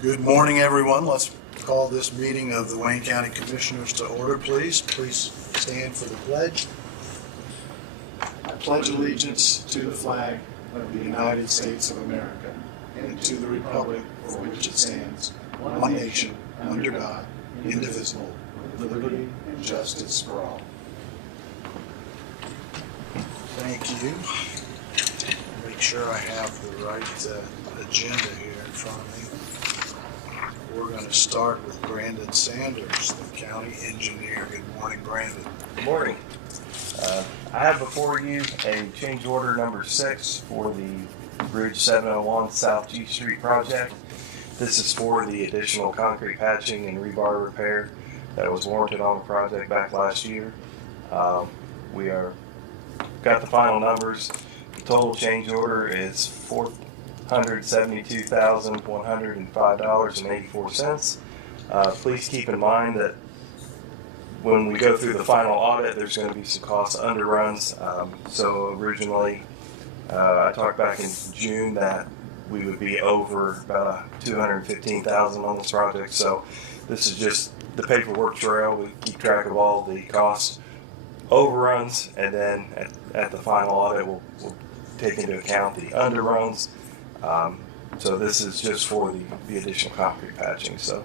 Good morning, everyone. Let's call this meeting of the Wayne County Commissioners to order, please. Please stand for the pledge. I pledge allegiance to the flag of the United States of America and to the republic for which it stands, one nation, under God, indivisible, with liberty and justice for all. Thank you. Make sure I have the right agenda here in front of me. We're going to start with Brandon Sanders, the county engineer. Good morning, Brandon. Good morning. I have before you a change order number 6 for the Bridge 701 South G Street project. This is for the additional concrete patching and rebar repair that was warranted on the project back last year. We got the final numbers. The total change order is $472,105.84. Please keep in mind that when we go through the final audit, there's going to be some cost underruns. So originally, I talked back in June that we would be over about $215,000 on this project. So this is just the paperwork trail. We keep track of all the cost overruns, and then at the final audit, we'll take into account the underruns. So this is just for the additional concrete patching. So,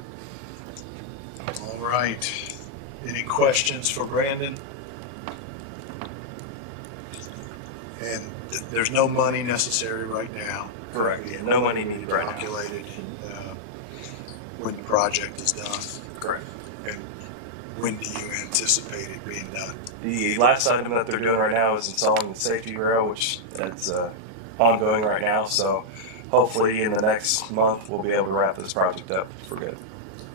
all right. Any questions for Brandon? And there's no money necessary right now. Correct. Yeah, no money needed right now. Calculated when the project is done. Correct. And when do you anticipate it being done? The last item that they're doing right now is installing the safety rail, which that's ongoing right now. So hopefully in the next month we'll be able to wrap this project up for good.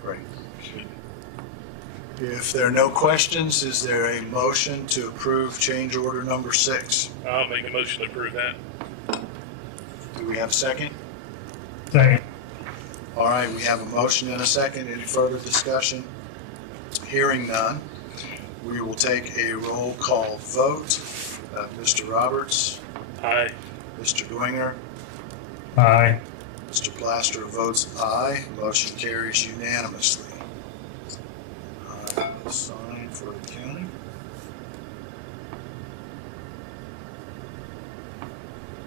Great. If there are no questions, is there a motion to approve change order number 6? I'll make a motion to approve that. Do we have a second? Second. All right, we have a motion and a second. Any further discussion? Hearing none, we will take a roll call vote. Mr. Roberts? Aye. Mr. Dwinger? Aye. Mr. Plaster votes aye. Motion carries unanimously. Sign for the county.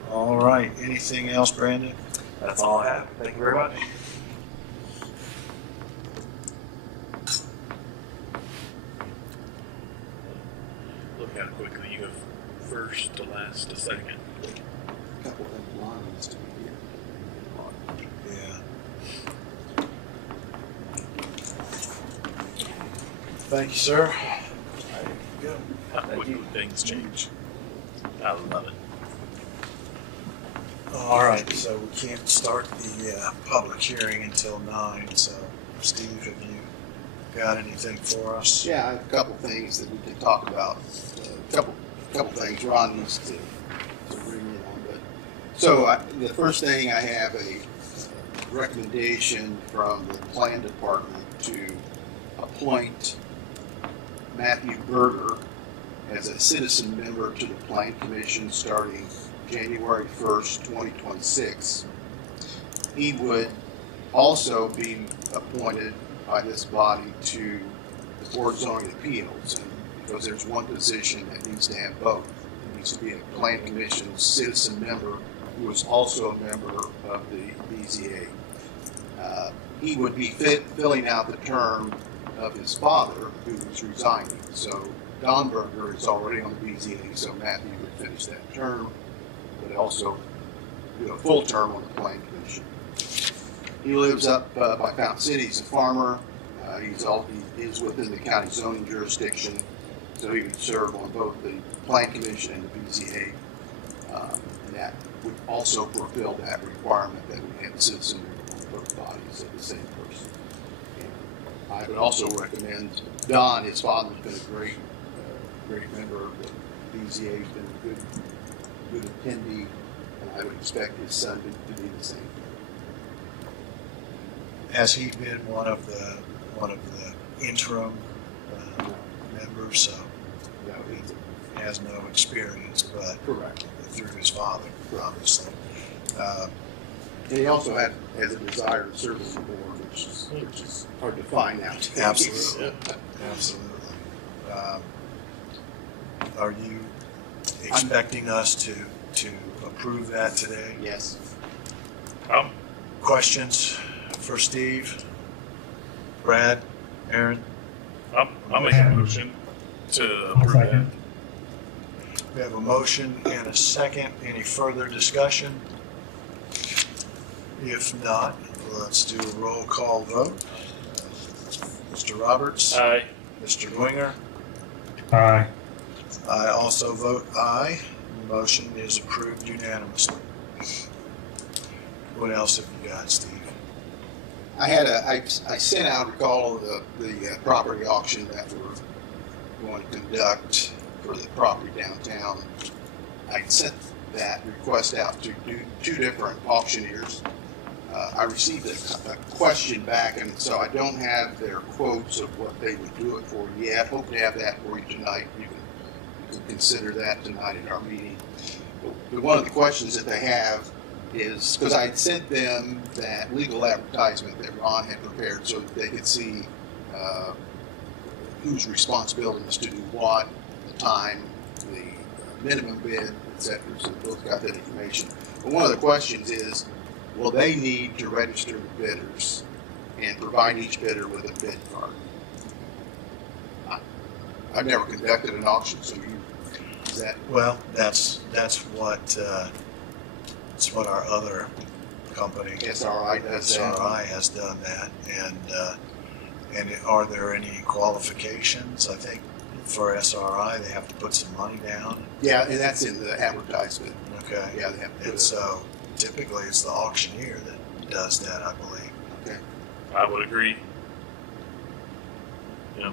All right. Anything else, Brandon? That's all I have. Thank you very much. Look how quickly you have first to last to second. A couple of lines to be here. Yeah. Thank you, sir. There you go. How Thank quickly you. things change. I love it. All right, so we can't start the public hearing until 9. So, Steve, have you got anything for us? Yeah, I have a couple things that we can talk about. A couple things Ron needs to bring in on. But so the first thing, I have a recommendation from the plan department to appoint Matthew Berger as a citizen member to the Plan Commission starting January 1st, 2026. He would also be appointed by this body to the Board of Zoning Appeals, and because there's one position that needs to have both. It needs to be a Plan Commission citizen member who is also a member of the BZA. He would be filling out the term of his father, who is resigning. So Don Berger is already on the BZA, so Matthew would finish that term, but also do a full term on the Plan Commission. He lives up by Fountain City. He's a farmer. He is within the county zoning jurisdiction, so he would serve on both the Plan Commission and the BZA. And that would also fulfill that requirement that we have a citizen on both bodies of the same person. And I would also recommend Don. His father's been a great member of the BZA. He's been a good attendee, and I would expect his son to be the same. Has he been one of the interim members? So No, he's he has no experience, but correct. through his father, obviously. And he also has a desire to serve on the board, which is hard to find now. Absolutely. Absolutely. Are you expecting us to approve that today? Yes. Questions for Steve? Brad? Aaron? I'll make a motion to approve that. Second. We have a motion and a second. Any further discussion? If not, let's do a roll call vote. Mr. Roberts? Aye. Mr. Winger? Aye. I also vote aye. The motion is approved unanimously. What else have you got, Steve? I sent out a call of the property auction that we're going to conduct for the property downtown. I sent that request out to two different auctioneers. I received a question back, and so I don't have their quotes of what they would do it for yet. Hope to have that for you tonight. You can consider that tonight at our meeting. But one of the questions that they have is, because I had sent them that legal advertisement that Ron had prepared so that they could see whose responsibility is to do what, the time, the minimum bid, etc. So they both got that information. But one of the questions is, will they need to register the bidders and provide each bidder with a bid card? I've never conducted an auction, so is that? Well, that's what our other company, SRI does that. SRI, has done that. And are there any qualifications? I think for SRI they have to put some money down. Yeah, and that's in the advertisement. Okay. Yeah, they have to put And so typically it's the auctioneer that does that, I believe. Okay. I would agree. Yeah.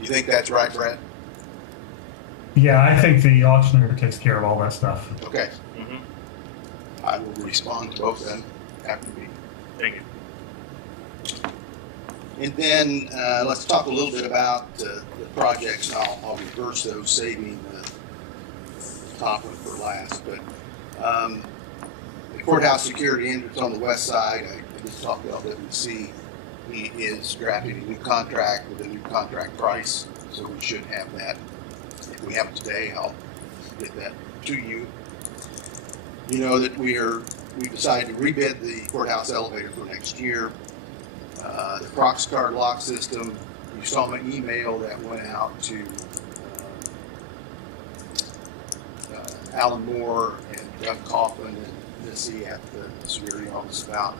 You think that's right, Brad? Yeah, I think the auctioneer takes care of all that stuff. Okay. Mm-hmm. I will respond to both of them after the meeting. Thank you. And then let's talk a little bit about the projects, and I'll reverse those, saving the top one for last. But the courthouse security entrance on the west side, I just talked to LWC. He is drafting a new contract with a new contract price, so we should have that. If we have it today, I'll get that to you. You know that we decided to rebid the courthouse elevator for next year. The Prox card lock system, you saw my email that went out to Alan Moore and Doug Coughlin and Missy at the security office about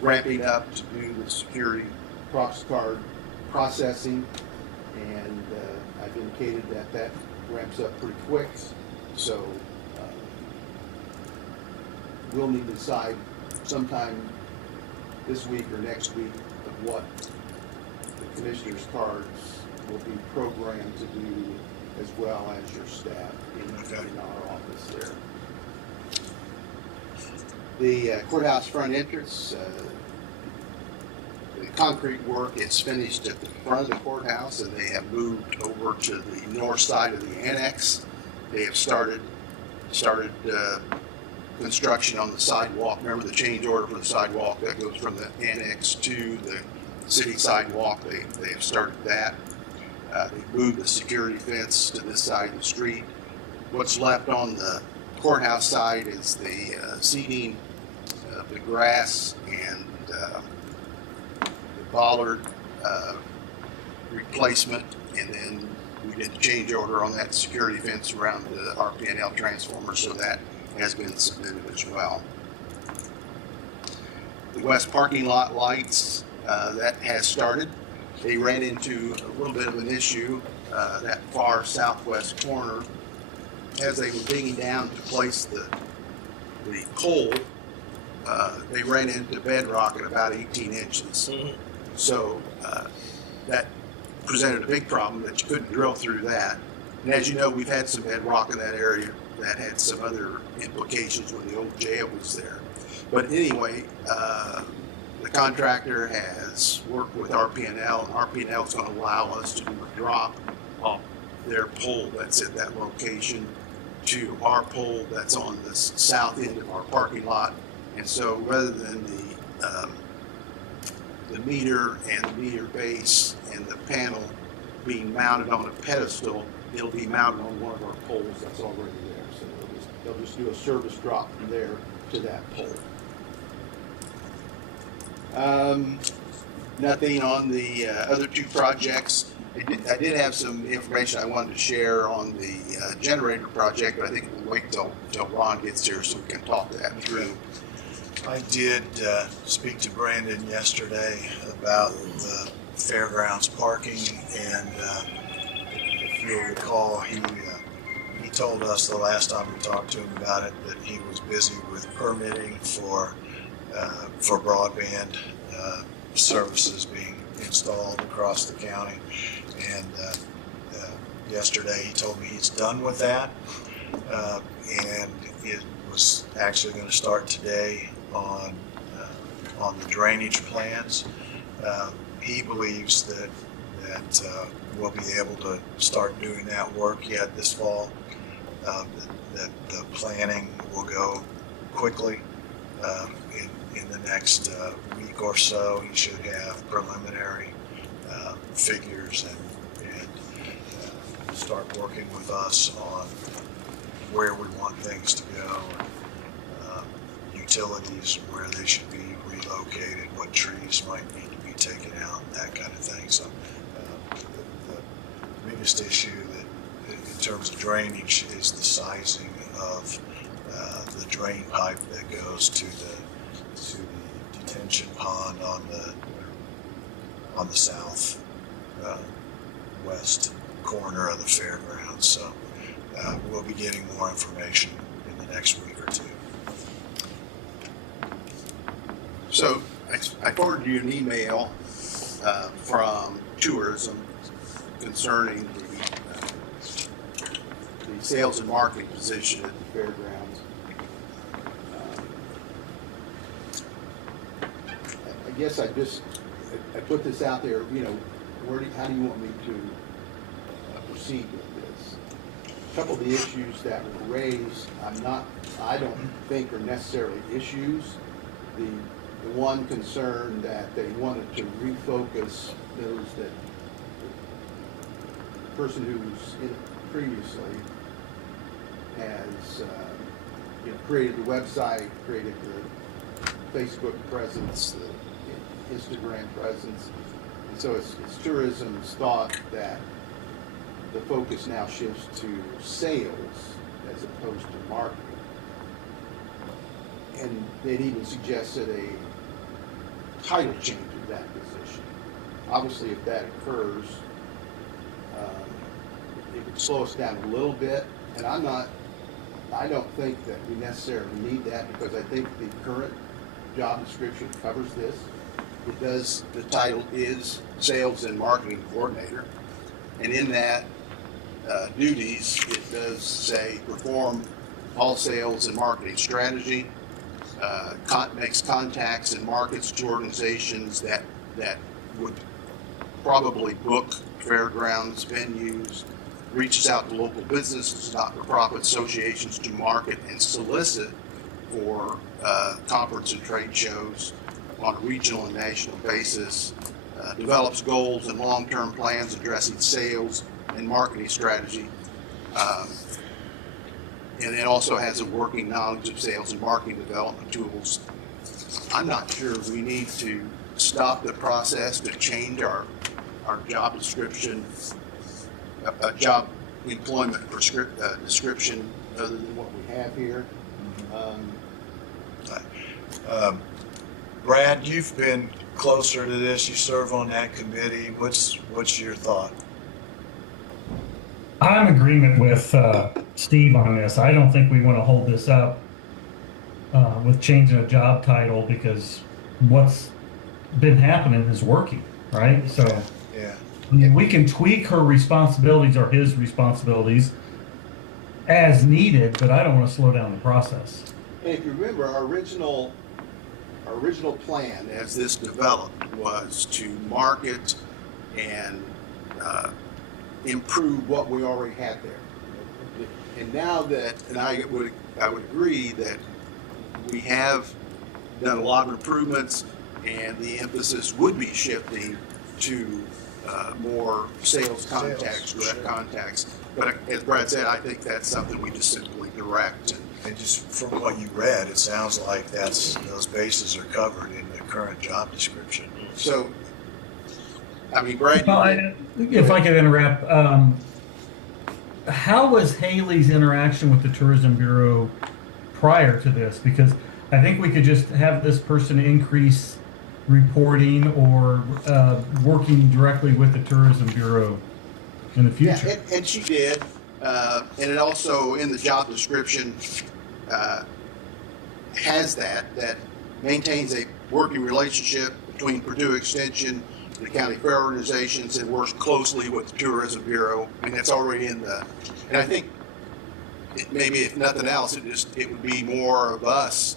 ramping up to do the security Prox card processing, and I've indicated that ramps up pretty quick, so we'll need to decide sometime this week or next week of what the commissioner's cards will be programmed to do, as well as your staff in our office there. The courthouse front entrance, the concrete work is finished at the front of the courthouse, and they have moved over to the north side of the annex. They have started construction on the sidewalk. Remember the change order for the sidewalk that goes from the annex to the city sidewalk? They have started that. They've moved the security fence to this side of the street. What's left on the courthouse side is the seating, the grass, and the bollard replacement, and then we did the change order on that security fence around the RPNL transformer, so that has been submitted as well. The west parking lot lights, that has started. They ran into a little bit of an issue, that far southwest corner. As they were digging down to place the pole, they ran into bedrock at about 18 inches. Mm-hmm. So that presented a big problem that you couldn't drill through that. And as you know, we've had some bedrock in that area that had some other implications when the old jail was there. But anyway, the contractor has worked with RPNL, and RPNL is going to allow us to do a drop off their pole that's at that location to our pole that's on the south end of our parking lot. And so rather than the meter and the meter base and the panel being mounted on a pedestal, it'll be mounted on one of our poles that's already there. So they'll just do a service drop from there to that pole. Nothing on the other two projects. I did have some information I wanted to share on the generator project, but I think we'll wait till Ron gets here so we can talk that through. I did speak to Brandon yesterday about the fairgrounds parking, and if you'll recall, he told us the last time we talked to him about it that he was busy with permitting for broadband services being installed across the county, and yesterday he told me he's done with that, and it was actually going to start today on the drainage plans. He believes that we'll be able to start doing that work yet this fall. That the planning will go quickly. In the next week or so, he should have preliminary figures and start working with us on where we want things to go, and utilities, where they should be relocated, what trees might need to be taken out, that kind of thing. So the biggest issue that in terms of drainage is the sizing of the drain pipe that goes to the detention pond on the south west corner of the fairgrounds. So we'll be getting more information in the next week or two. So I forwarded you an email from tourism concerning the sales and marketing position at the fairgrounds. I guess I put this out there, how do you want me to proceed with this? A couple of the issues that were raised, I don't think are necessarily issues. The one concern that they wanted to refocus those that the person who's in it previously has created the website, created the Facebook presence, the Instagram presence, and so it's tourism's thought that the focus now shifts to sales as opposed to marketing. And they'd even suggested a title change of that position. Obviously, if that occurs, it would slow us down a little bit. And I don't think that we necessarily need that, because I think the current job description covers this. The title is Sales and Marketing Coordinator. And in that duties, it does say perform all sales and marketing strategy, makes contacts and markets to organizations that would probably book fairgrounds, venues, reaches out to local businesses, not-for-profit associations to market and solicit for conference and trade shows on a regional and national basis, develops goals and long-term plans addressing sales and marketing strategy, and it also has a working knowledge of sales and marketing development tools. I'm not sure we need to stop the process to change our job description, a job employment description other than what we have here. Brad, you've been closer to this. You serve on that committee. What's your thought? I'm in agreement with Steve on this. I don't think we want to hold this up with changing a job title, because what's been happening is working, right? So Yeah. we can tweak her responsibilities or his responsibilities as needed, but I don't want to slow down the process. And if you remember, our original plan as this developed was to market and improve what we already had there. And now that, and I would agree that we have done a lot of improvements, and the emphasis would be shifting to more sales contacts, direct sure. contacts. But as Brad said, I think that's something we just simply direct. And just from what you read, it sounds like those bases are covered in the current job description. So, I mean, Brad, Well, if I could interrupt, how was Haley's interaction with the Tourism Bureau prior to this? Because I think we could just have this person increase reporting or working directly with the Tourism Bureau in the future. yeah, and she did. And it also, in the job description, has that maintains a working relationship between Purdue Extension, the county fair organizations, and works closely with the Tourism Bureau. And that's already in and I think maybe if nothing else, it would be more of us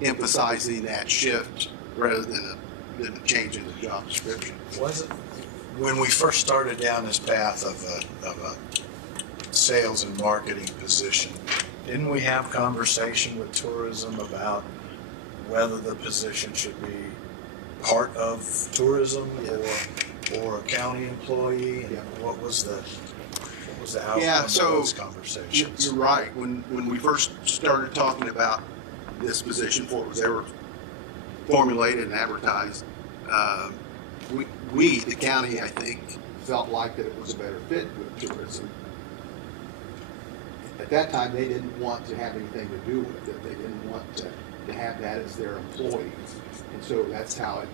emphasizing that shift rather than a change in the job description. Was it when we first started down this path of a sales and marketing position? Didn't we have conversation with tourism about whether the position should be part of tourism or a county employee? And what was the outcome of those conversations? You're right. When we first started talking about this position before it was ever formulated and advertised, we, the county, I think, felt like that it was a better fit with tourism. At that time, they didn't want to have anything to do with it. They didn't want to have that as their employees. And so that's how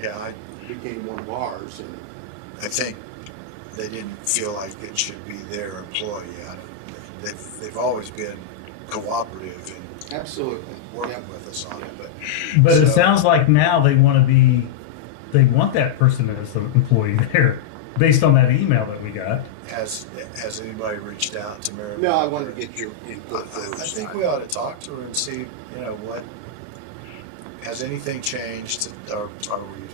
it became one of ours. And I think they didn't feel like it should be their employee. They've always been cooperative in absolutely working with us on it. But it sounds like now they want that person as the employee there, based on that email that we got. Has anybody reached out to Mary? No, I wanted to get your input I first. think we ought to talk to her and see, what has anything changed? Are we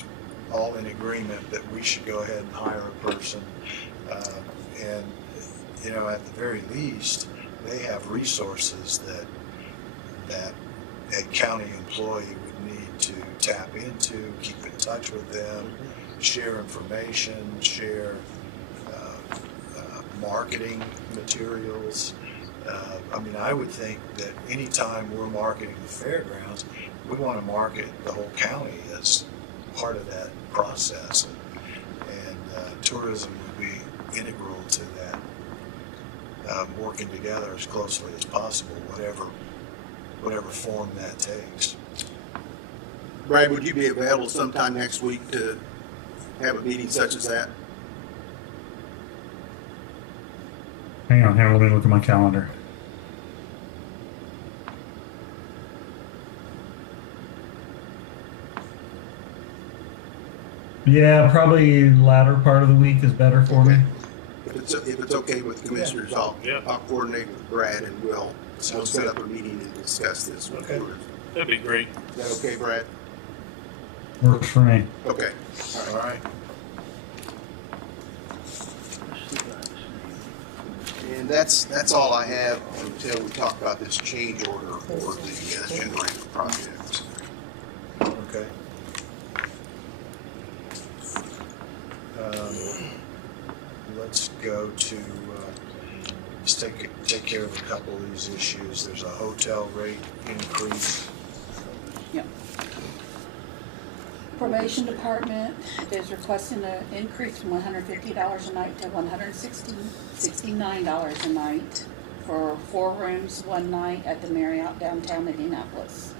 all in agreement that we should go ahead and hire a person? And at the very least, they have resources that a county employee would need to tap into, keep in touch with them, share information, share marketing materials. I would think that anytime we're marketing the fairgrounds, we want to market the whole county as part of that process. And tourism would be integral to that, working together as closely as possible, whatever form that takes. Brad, would you be available sometime next week to have a meeting such as that? Hang on, let me look at my calendar. Yeah, probably latter part of the week is better for me. If it's okay with commissioners, I'll coordinate with Brad and we'll set up a meeting and discuss this with tourism. That'd be great. Is that okay, Brad? Works for me. Okay. All right. And that's all I have until we talk about this change order for the generator project. Okay. Let's go to, let's take care of a couple of these issues. There's a hotel rate increase. Yep. Probation Department is requesting an increase from $150 a night to $169 a night for 4 rooms, 1 night at the Marriott downtown Indianapolis.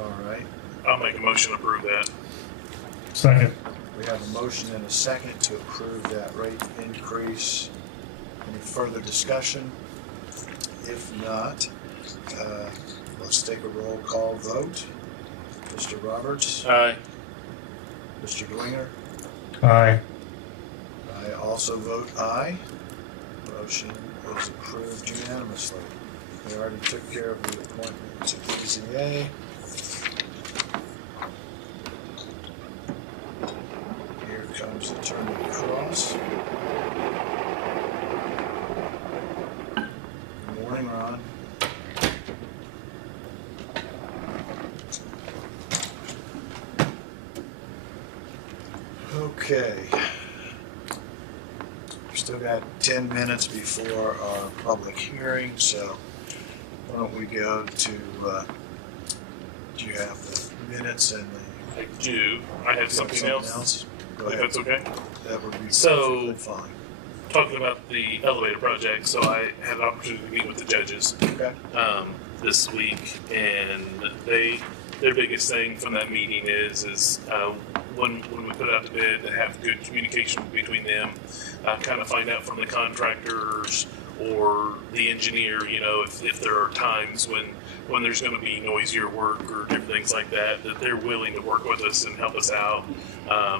All right. I'll make a motion to approve that. Second. We have a motion and a second to approve that rate increase. Any further discussion? If not, let's take a roll call vote. Mr. Roberts? Aye. Mr. Dwinger? Aye. I also vote aye. Motion is approved unanimously. We already took care of the appointment to BZA. Here comes Attorney Cross. Good morning, Ron. Okay. We've still got 10 minutes before our public hearing, so why don't we go to, do you have the minutes and the? I do. I have something else. Go If ahead. that's okay. That would be So- perfectly fine. Talking about the elevator project, so I had an opportunity to meet with the judges Okay. this week, and their biggest thing from that meeting is when we put out the bid, to have good communication between them, kind of find out from the contractors or the engineer, you know, if there are times when there's going to be noisier work or different things like that, that they're willing to work with us and help us out.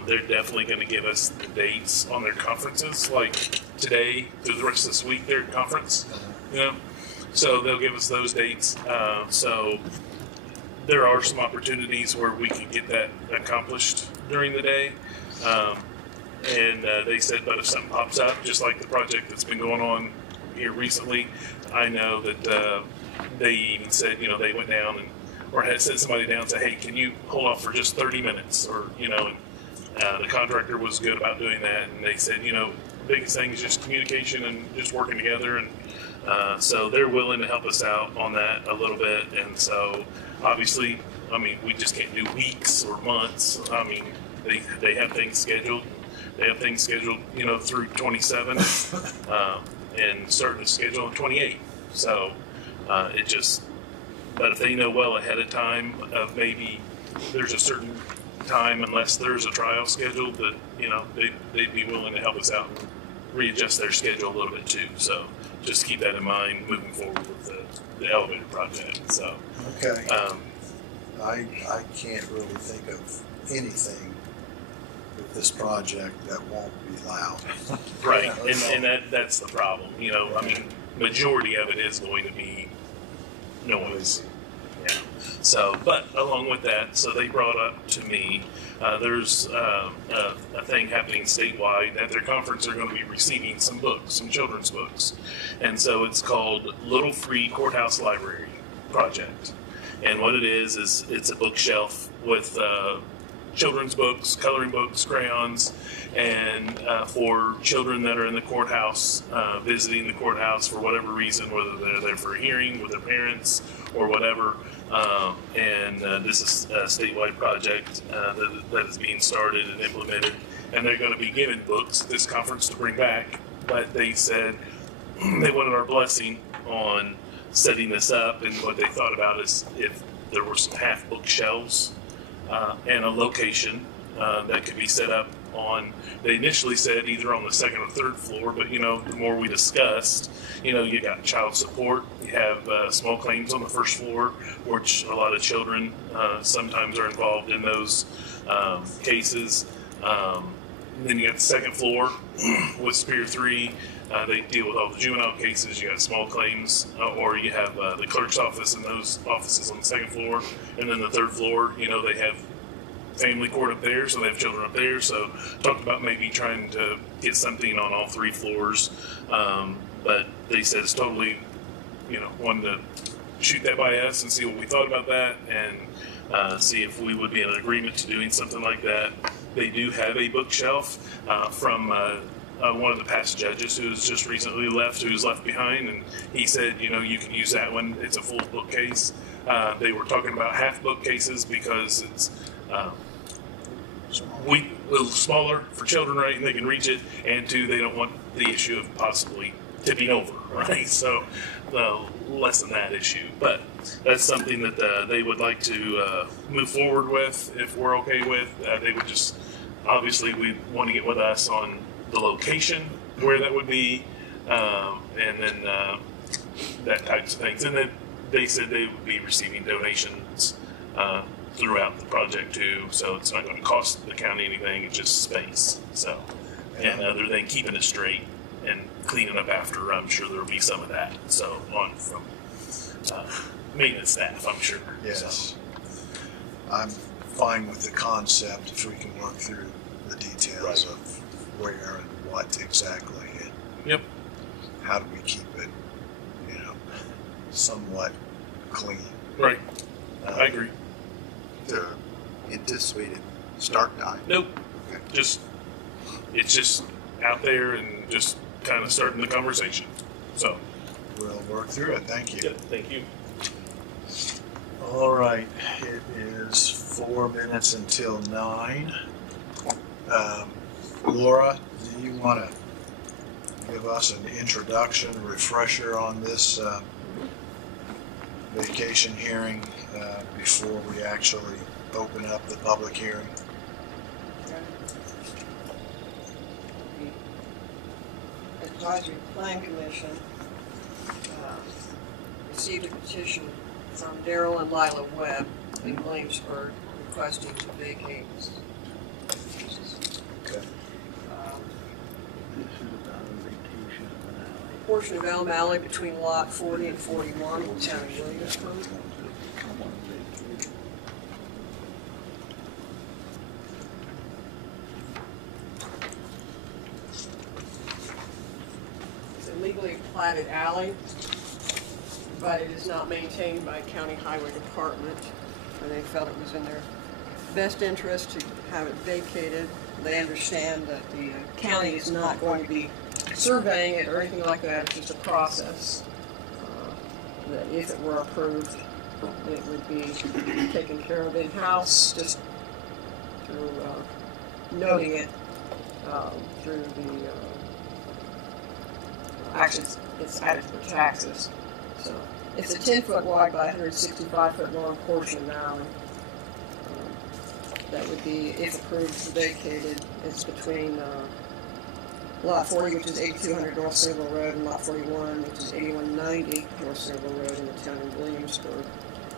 They're definitely going to give us the dates on their conferences, like today through the rest of this week, their conference, you know, so they'll give us those dates. So there are some opportunities where we can get that accomplished during the day. And they said, but if something pops up, just like the project that's been going on here recently, I know that they even said, you know, they went down or had sent somebody down and said, hey, can you hold off for just 30 minutes? Or, you know, and the contractor was good about doing that. And they said, you know, the biggest thing is just communication and just working together. And so they're willing to help us out on that a little bit. And so obviously, I mean, we just can't do weeks or months. I mean, they have things scheduled. They have things scheduled, you know, through 27 and starting to schedule on 28. So it just, but if they know well ahead of time of maybe there's a certain time, unless there's a trial scheduled, that, you know, they'd be willing to help us out and readjust their schedule a little bit too. So just keep that in mind moving forward with the elevator project. So, Okay. I can't really think of anything with this project that won't be loud. right. Yeah, And that's the problem. You know, I mean, majority of it is going to be noise. Yeah. So, but along with that, so they brought up to me, there's a thing happening statewide at their conference. They're going to be receiving some books, some children's books, and so it's called Little Free Courthouse Library Project. And what it is it's a bookshelf with children's books, coloring books, crayons, and for children that are in the courthouse, visiting the courthouse for whatever reason, whether they're there for a hearing with their parents or whatever. And this is a statewide project that is being started and implemented. And they're going to be given books at this conference to bring back. But they said they wanted our blessing on setting this up, and what they thought about is if there were some half bookshelves and a location that could be set up on, they initially said either on the second or third floor, but, you know, the more we discussed, you know, you got child support, you have small claims on the first floor, which a lot of children sometimes are involved in those cases. Then you got the second floor with Superior 3. They deal with all the juvenile cases. You got small claims, or you have the clerk's office and those offices on the second floor. And then the third floor, you know, they have family court up there, so they have children up there. So talked about maybe trying to get something on all three floors. But they said it's totally, you know, wanted to shoot that by us and see what we thought about that, and see if we would be in agreement to doing something like that. They do have a bookshelf from one of the past judges who has just recently left, who was left behind, and he said, you know, you can use that one. It's a full bookcase. They were talking about half bookcases because it's a little smaller for children, right, and they can reach it, and two, they don't want the issue of possibly tipping over, right? So lessen that issue. But that's something that they would like to move forward with if we're okay with. They would just, obviously, we want to get with us on the location where that would be, and then that types of things. And then they said they would be receiving donations throughout the project too, so it's not going to cost the county anything. It's just space. So, and other than keeping it straight and cleaning up after, I'm sure there'll be some of that. So on from maintenance staff, I'm sure. Yes. I'm fine with the concept if we can work through the details Right. of where and what exactly, and Yep. how do we keep it, you know, somewhat clean. Right. I agree. The anticipated start time. Nope. Okay. Just it's just out there and just kind of starting the conversation. So, We'll work through it. Thank you. yep, thank you. All right, it is 4 minutes until 9. Laura, do you want to give us an introduction, refresher on this vacation hearing before we actually open up the public hearing? The Advisory Plan Commission received a petition from Daryl and Lila Webb in Williamsburg requesting to vacate Okay. a portion of Elm Alley between Lot 40 and 41 in the town of Williamsburg. It's a legally platted alley, but it is not maintained by County Highway Department, and they felt it was in their best interest to have it vacated. They understand that the county is not going to be surveying it or anything like that. It's just a process that if it were approved, it would be taken care of in-house, just through noting it through the actually it's added for taxes. So it's a 10-foot wide by 165-foot long portion of the alley. That would be, if approved, vacated. It's between Lot 40, which is 8200 North Central Road, and Lot 41, which is 8190 North Central Road in the town of Williamsburg.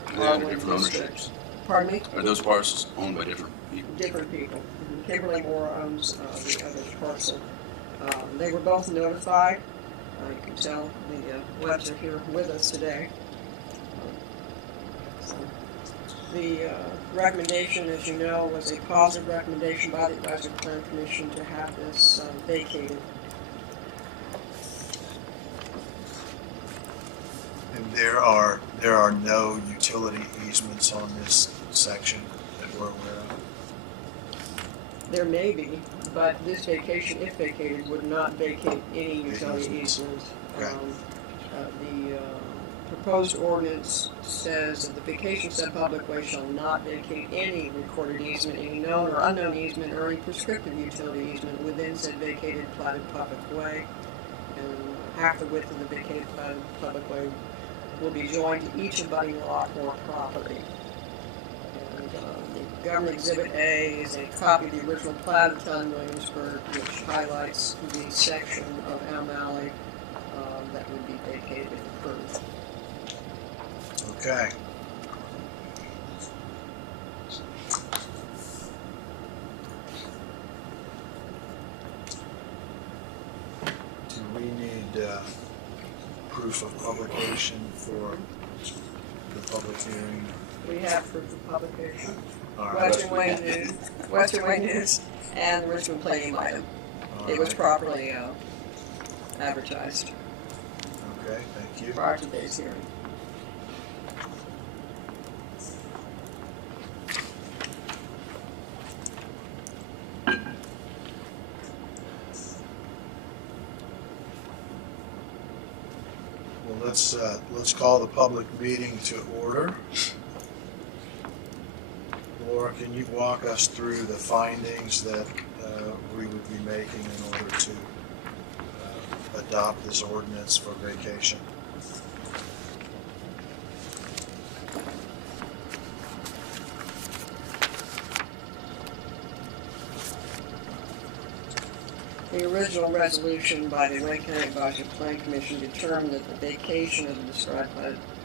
Are they under different ownerships? Pardon me? Are those parcels owned by different people? Different people. Kimberly Moore owns the other parcel. They were both notified. You can tell the Webbs are here with us today. So the recommendation, as you know, was a positive recommendation by the Advisory Plan Commission to have this vacated. And there are no utility easements on this section that we're aware of? There may be, but this vacation, if vacated, would not vacate any utility easement. Okay. The proposed ordinance says that the vacation said public way shall not vacate any recorded easement, any known or unknown easement, or any prescriptive utility easement within said vacated platted public way. And half the width of the vacated platted public way will be joined to each abutting lot or property. And the Government Exhibit A is a copy of the original plat of town of Williamsburg, which highlights the section of Elm Alley that would be vacated if approved. Okay. Do we need proof of publication for the public hearing? We have proof of publication. All right. Western Wayne News, and the Richmond Plain item. All It was right. properly advertised Okay, thank you. prior to today's hearing. Well, let's call the public meeting to order. Laura, can you walk us through the findings that we would be making in order to adopt this ordinance for vacation? The original resolution by the Wayne County Advisory Plan Commission determined that the vacation of the described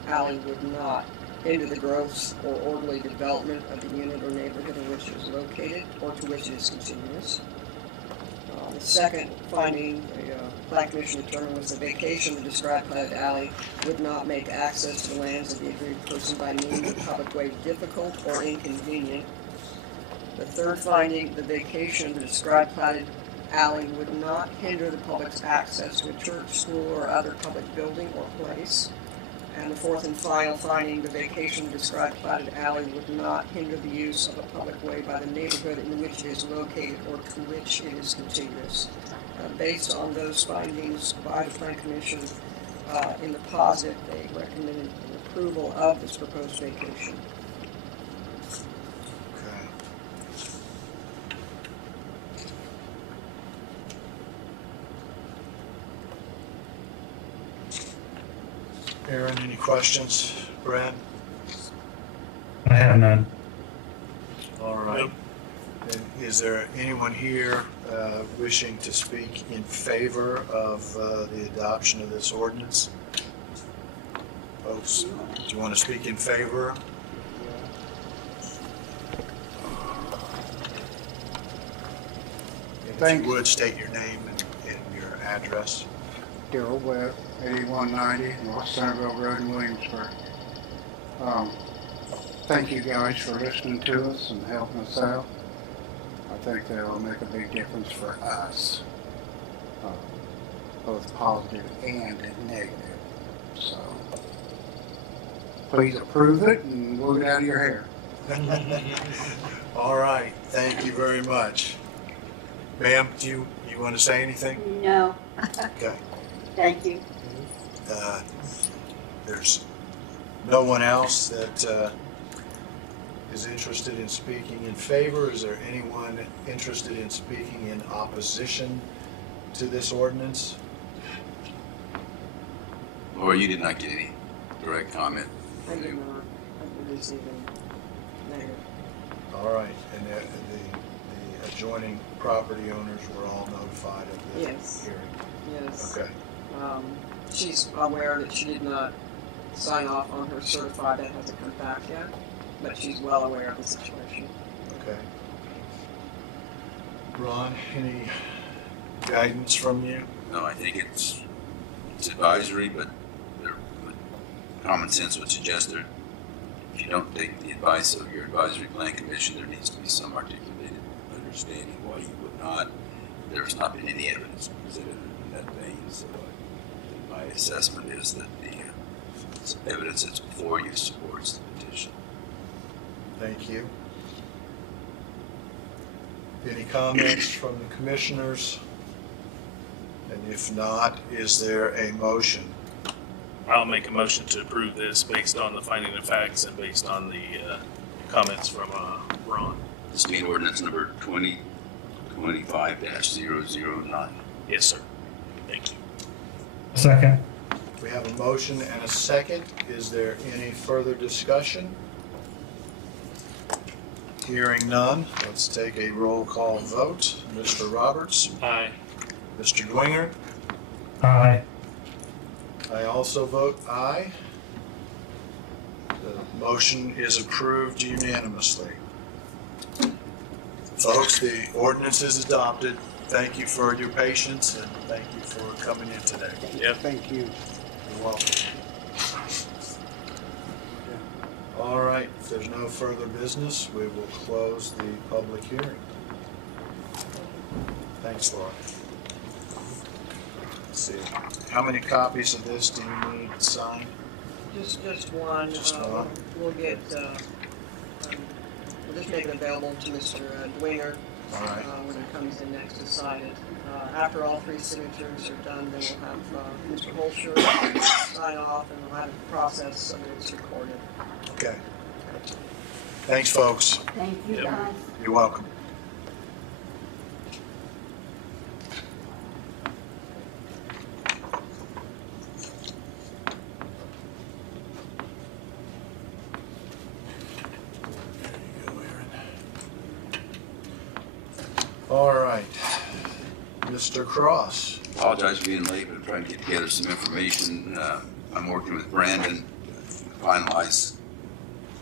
alley would not hinder the growth or orderly development of the unit or neighborhood in which it is located or to which it is continuous. The second finding the Plan Commission determined was the vacation of the described platted alley would not make access to the lands of the aggrieved person by means of public way difficult or inconvenient. The third finding, the vacation of the described platted alley would not hinder the public's access to a church, school, or other public building or place. And the fourth and final finding, the vacation described platted alley would not hinder the use of a public way by the neighborhood in which it is located or to which it is contiguous. Based on those findings by the Plan Commission, in the positive, they recommended an approval of this proposed vacation. Okay. Aaron, any questions? Brad? I have none. All right. And is there anyone here wishing to speak in favor of the adoption of this ordinance? Folks, do you want to speak in favor? If Thanks. you would, state your name and your address. Darrell Webb, 8190 North Centerville Road in Williamsburg. Thank you guys for listening to us and helping us out. I think that will make a big difference for us, both positive and negative. So please approve it and we'll get out of your hair. All right, thank you very much. Ma'am, do you want to say anything? No, Okay. thank you. There's no one else that is interested in speaking in favor. Is there anyone interested in speaking in opposition to this ordinance? Laura, you did not get any direct comment. I did not receive any negative. All right, and the adjoining property owners were all notified of the Yes. hearing? Yes. Okay, She's aware that she did not sign off on her certified, that hasn't come back yet, but she's well aware of the situation. okay. Ron, any guidance from you? No, I think it's advisory, but common sense would suggest that if you don't take the advice of your advisory plan commission, there needs to be some articulated understanding why you would not. There's not been any evidence presented in that vein, so my assessment is that the evidence that's before you supports the petition. Thank you. Any comments from the commissioners? And if not, is there a motion? I'll make a motion to approve this based on the finding of facts and based on the comments from Ron. This being ordinance number 2025-009. Yes, sir. Thank you. Second. We have a motion and a second. Is there any further discussion? Hearing none, let's take a roll call vote. Mr. Roberts? Aye. Mr. Dwinger? Aye. I also vote aye. The motion is approved unanimously. Folks, the ordinance is adopted. Thank you for your patience and thank you for coming in today. Yep. Thank you. You're welcome. All right, if there's no further business, we will close the public hearing. Thanks, Laura. Let's see, how many copies of this do you need signed? Just one. Just one. We'll get, we'll just make it available to Mr. Dwinger All right, when he comes in next to sign it. After all three signatures are done, then we'll have Mr. Holscher sign off and we'll have a process so that it's recorded. okay. Thanks, folks. Thank you, Yep. guys. You're welcome. There you go, Aaron. All right. Mr. Cross. Apologize for being late, but I'm trying to get together some information. I'm working with Brandon to finalize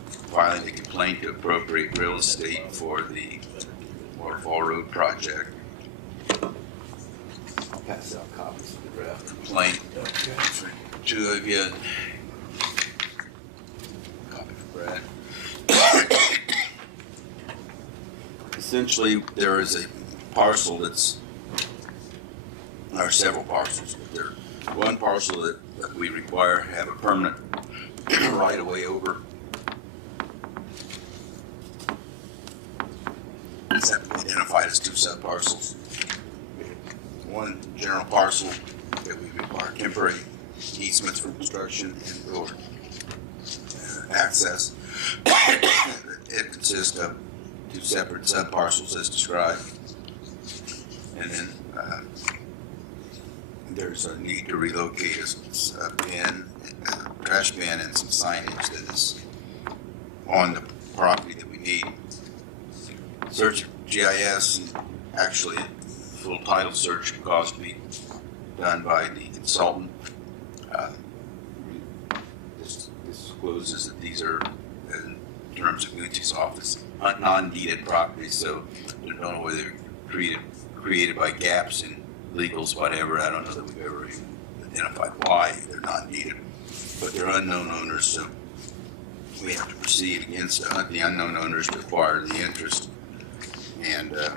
filing a complaint to appropriate real estate for the Waterfall Road project. I'll pass out copies of the draft complaint for two of you. Copy for Brad. Essentially, there is a parcel that's, there are several parcels, but there's one parcel that we require have a permanent right of way over. It's identified as two subparcels. One general parcel that we require temporary easements for construction and or access. It consists of two separate subparcels as described. And then there's a need to relocate a bin, a trash bin, and some signage that is on the property that we need. Search of GIS and actually a full title search cost to be done by the consultant. This discloses that these are, in terms of Gucci's office, non-deeded properties, so I don't know whether they're created by gaps in legals, whatever. I don't know that we've ever even identified why they're non-deeded, but they're unknown owners, so we have to proceed against the unknown owners to acquire the interest. And the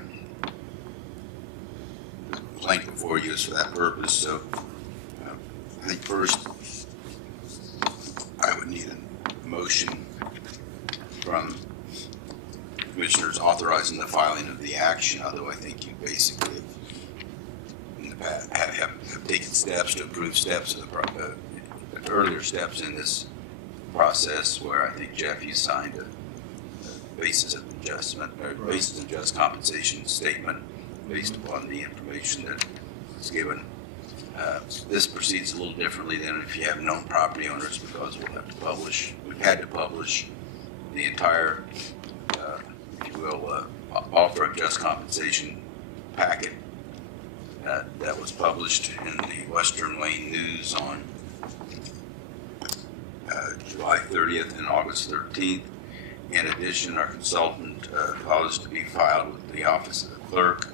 complaint before you is for that purpose. So I think first I would need a motion from commissioners authorizing the filing of the action, although I think you basically have, in the past, have taken steps to approve steps of the earlier steps in this process, where I think, Jeff, you signed a basis of adjustment, or basis of just compensation statement based upon the information that was given. This proceeds a little differently than if you have known property owners, because we'll have to publish, we've had to publish the entire, if you will, offer of just compensation packet that was published in the Western Wayne News on July 30th and August 13th. In addition, our consultant caused to be filed with the Office of the Clerk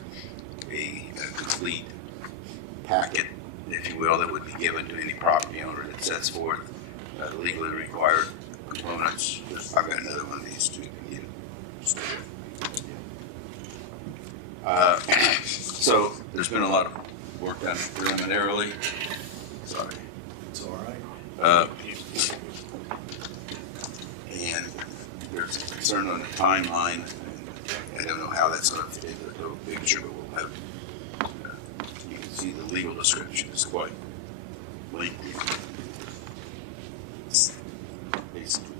a complete packet, if you will, that would be given to any property owner that sets forth legally required components. I've got another one of these too. So there's been a lot of work done preliminarily. Sorry. It's all right. And there's concern on the timeline. I don't know how that's going to fit into the total picture, but we'll have, you can see the legal description is quite lengthy. It's basically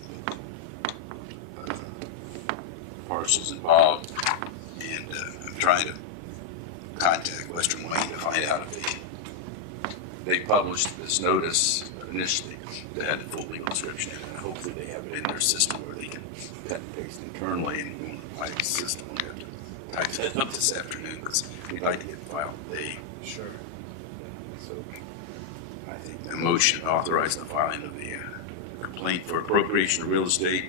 the parcels involved, and I'm trying to contact Western Wayne to find out if they published this notice initially that had the full legal description in it, and hopefully they have it in their system where they can cut and paste internally, and my system will have to type that up this afternoon, because we'd like to get the file today. Sure. So I think the motion authorizing the filing of the complaint for appropriation of real estate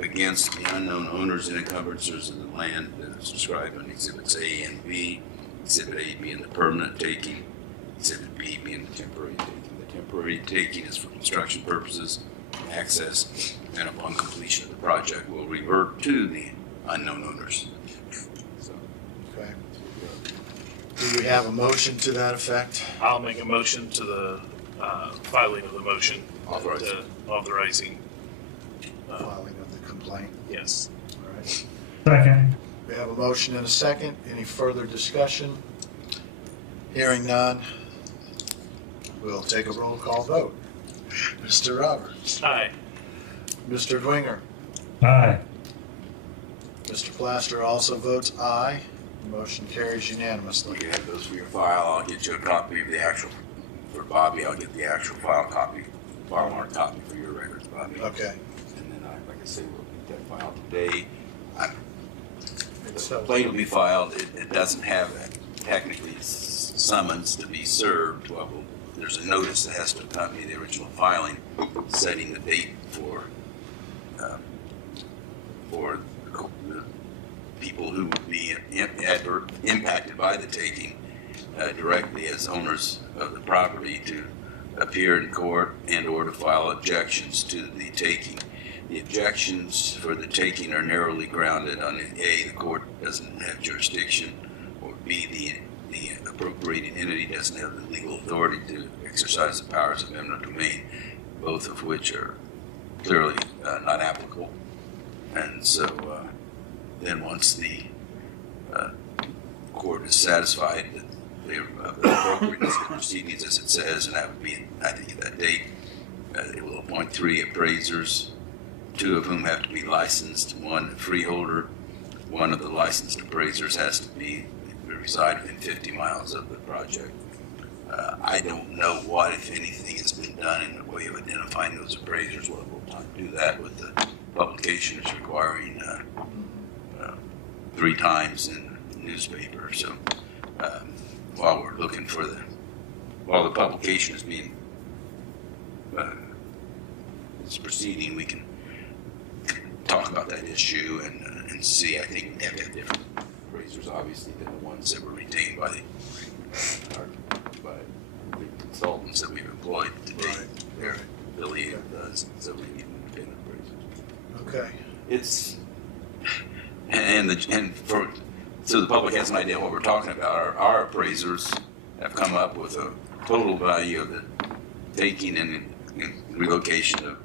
against the unknown owners and encumbrances of the land that is described on Exhibits A and B. Exhibit A being the permanent taking, Exhibit B being the temporary taking. The temporary taking is for construction purposes, access, and upon completion of the project will revert to the unknown owners. So, Okay. Do we have a motion to that effect? I'll make a motion to the filing of the motion. Authorizing. Authorizing. Filing of the complaint. Yes. All right. Second. We have a motion and a second. Any further discussion? Hearing none, we'll take a roll call vote. Mr. Roberts. Aye. Mr. Dwinger. Aye. Mr. Plaster also votes aye. Motion carries unanimously. you have those for your file. I'll get you a copy of the actual, for Bobby, I'll get the actual file copy, file mark copy for your records, Bobby. Okay. And then, like I say, we'll get that file today. The So- complaint will be filed. It doesn't have technically summons to be served. Well, there's a notice that has to accompany the original filing, setting the date for the people who would be impacted by the taking directly as owners of the property to appear in court and or to file objections to the taking. The objections for the taking are narrowly grounded on A, the court doesn't have jurisdiction, or B, the appropriating entity doesn't have the legal authority to exercise the powers of eminent domain, both of which are clearly not applicable. And so then once the court is satisfied that they're appropriateness of the proceedings as it says, and that would be, I think, at that date, it will appoint 3 appraisers, 2 of whom have to be licensed, 1 freeholder. 1 of the licensed appraisers has to reside within 50 miles of the project. I don't know what, if anything, has been done in the way of identifying those appraisers. We'll have time to do that with the publication is requiring 3 times in the newspaper. So while we're looking for while the publication is being is proceeding, we can talk about that issue and see. I think we have to have different appraisers, obviously, than the ones that were retained by the consultants that we've employed to date. They're affiliated with us, so we need independent appraisers. Okay. It's so the public has an idea what we're talking about. Our appraisers have come up with a total value of the taking and relocation of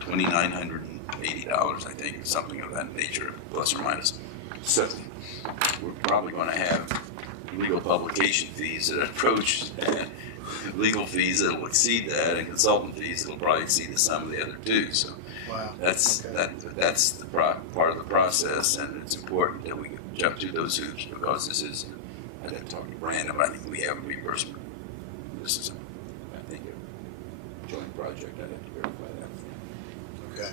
$2,980, I think, something of that nature, plus or minus. So we're probably going to have legal publication fees that approach legal fees that will exceed that, and consultant fees that will probably exceed the sum of the other 2. So Wow. that's the part of the process, and it's important that we jump through those hoops, because this is, I'd have to talk to Brandon, but I think we have a reimbursement. This is, I think, a joint project. I'd have to verify that. Okay.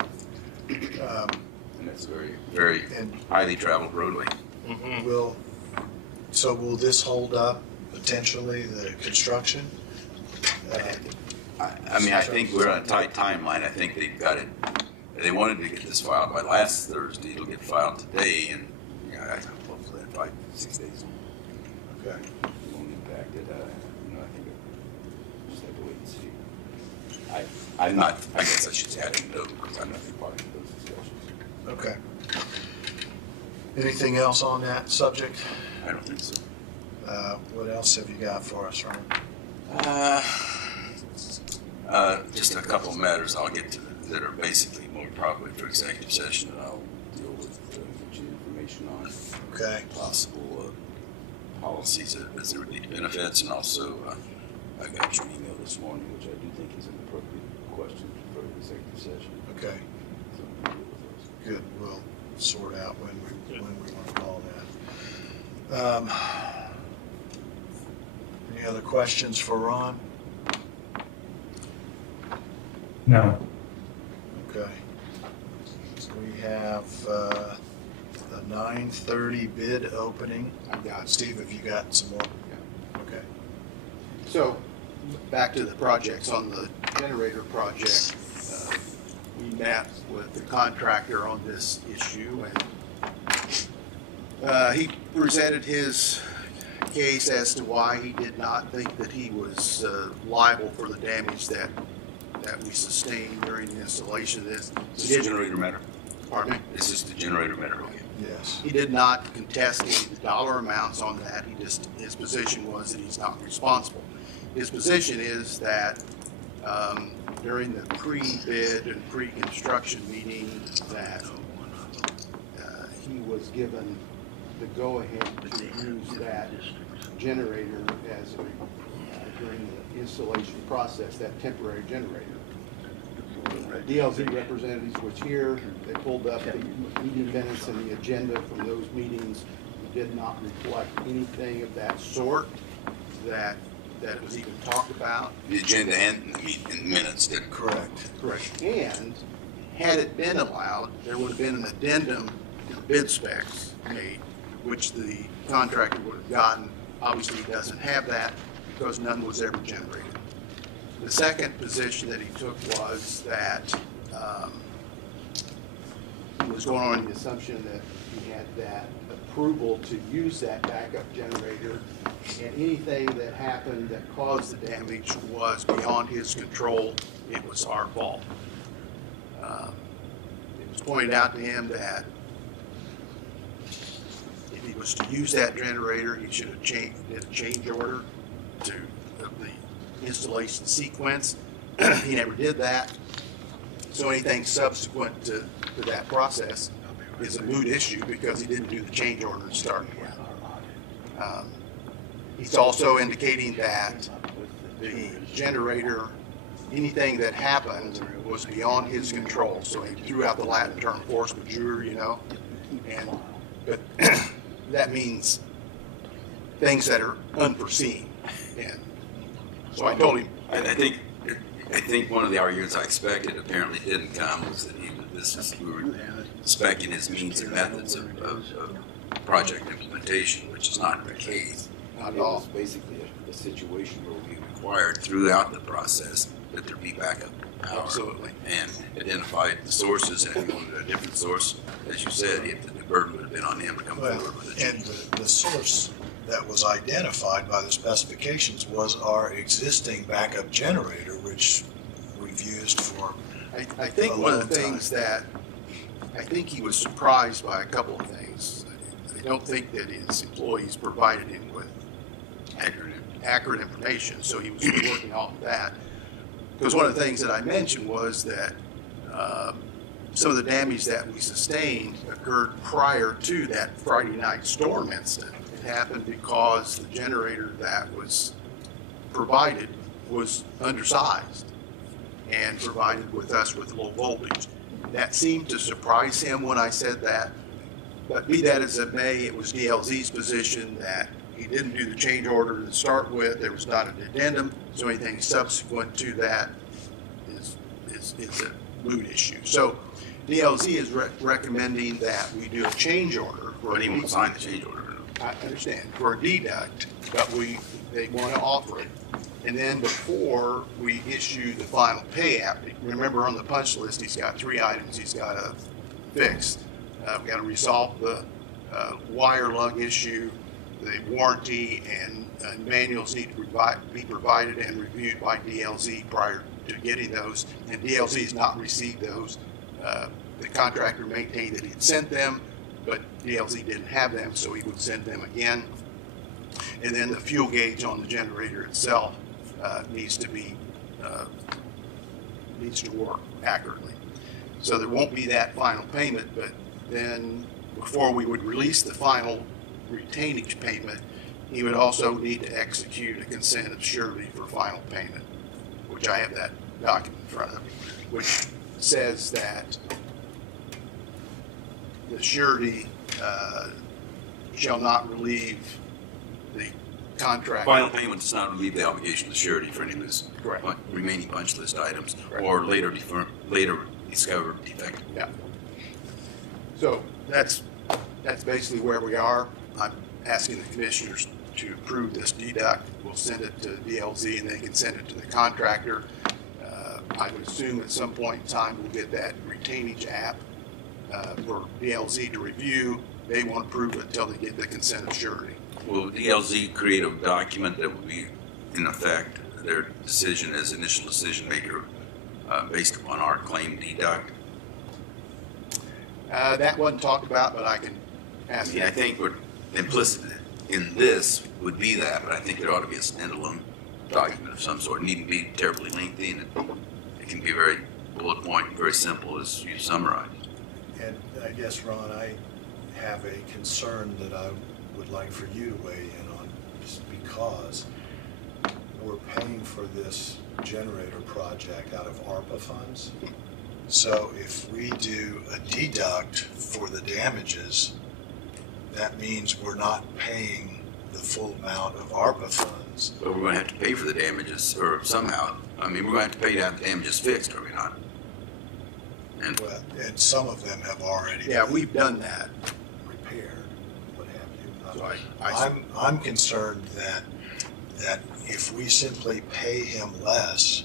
And that's a very, very And highly traveled roadway. Mm-hmm. will this hold up potentially the construction? I mean, I think we're on a tight timeline. I think they've got it. They wanted to get this filed by last Thursday. It'll get filed today, and hopefully in 5-6 days. Okay. It won't impact it. I think we'll just have to wait and see. I'm not. I guess I should say I don't know, because I'm not part of those discussions. Okay. Anything else on that subject? I don't think so. What else have you got for us, Ron? Just a couple of matters I'll get to that are basically more probably for executive session, and I'll deal with get you information on Okay. possible policies as they relate to benefits, and also I got your email this morning, which I do think is an appropriate question for executive session. Okay. So we'll deal with those. Good. We'll sort out when we want to call that. Any other questions for Ron? No. Okay. We have a 9:30 bid opening. Steve, have you got some more? Okay. So, back to the projects. On the generator project, we met with the contractor on this issue, and he presented his case as to why he did not think that he was liable for the damage that we sustained during the installation of this. Is this the generator matter? Pardon me? Is this the generator matter? Okay. Yes. He did not contest any of the dollar amounts on that. His position was that he's not responsible. His position is that during the pre-bid and pre-construction meeting that he was given the go-ahead to use that generator as during the installation process, that temporary generator. DLZ representatives was here. They pulled up the meeting minutes and the agenda from those meetings. It did not reflect anything of that sort that was even talked about. The agenda and the minutes didn't. Correct. Correct. And had it been allowed, there would have been an addendum to the bid specs made, which the contractor would have gotten. Obviously, he doesn't have that because none was ever generated. The second position that he took was that he was going on the assumption that he had that approval to use that backup generator, and anything that happened that caused the damage was beyond his control. It was our fault. It was pointed out to him that if he was to use that generator, he should have did a change order to the installation sequence. He never did that. So anything subsequent to that process is a moot issue because he didn't do the change order to start with. He's also indicating that the generator, anything that happened was beyond his control. So he threw out the Latin term force majeure, but that means things that are unforeseen. And so I told him, I think one of the arguments I expected apparently didn't come was that we were specing his means and methods of project implementation, which is not the case. not It at all. was basically a situation where we required throughout the process that there be backup power. Absolutely. And identified the sources, and if we wanted a different source, as you said, the burden would have been on him to come Well, forward with a and change. the source that was identified by the specifications was our existing backup generator, which we've used for, I think one of the things that, I think he was surprised by a couple of things. I don't think that his employees provided him with accurate information, so he was working off of that. Because one of the things that I mentioned was that some of the damage that we sustained occurred prior to that Friday night storm incident. It happened because the generator that was provided was undersized and provided with us with low voltage. That seemed to surprise him when I said that. But be that as it may, it was DLZ's position that he didn't do the change order to start with. There was not an addendum, so anything subsequent to that is a moot issue. So DLZ is recommending that we do a change order. But he won't sign the change order. I understand, for a deduct, but they want to offer it. And then before we issue the final pay app, remember on the punch list, he's got 3 items he's got to fix. We've got to resolve the wire lug issue, the warranty, and manuals need to be provided and reviewed by DLZ prior to getting those. And DLZ has not received those. The contractor maintained that he had sent them, but DLZ didn't have them, so he would send them again. And then the fuel gauge on the generator itself needs to work accurately. So there won't be that final payment, but then before we would release the final retainage payment, he would also need to execute a consent of surety for final payment, which I have that document in front of me, which says that the surety shall not relieve the contract. Final payment does not relieve the obligation of the surety for any of his Correct. remaining punch list items Correct. or later discovered defective. Yeah. So that's basically where we are. I'm asking the commissioners to approve this deduct. We'll send it to DLZ and they can send it to the contractor. I would assume at some point in time we'll get that retainage app for DLZ to review. They won't approve it until they get the consent of surety. Will DLZ create a document that will be, in effect, their decision as initial decision maker based upon our claim deduct? That wasn't talked about, but I can ask. I think what implicit in this would be that, but I think there ought to be a standalone document of some sort. It needn't be terribly lengthy, and it can be very bullet point, very simple as you summarize. and I guess, Ron, I have a concern that I would like for you to weigh in on, just because we're paying for this generator project out of ARPA funds. So if we do a deduct for the damages, that means we're not paying the full amount of ARPA funds. But we're going to have to pay for the damages, or somehow. I mean, we're going to have to pay to have the damages fixed, are we not? And Well, and some of them have already Yeah, been we've done that. repaired, what have you. So I I'm concerned that if we simply pay him less,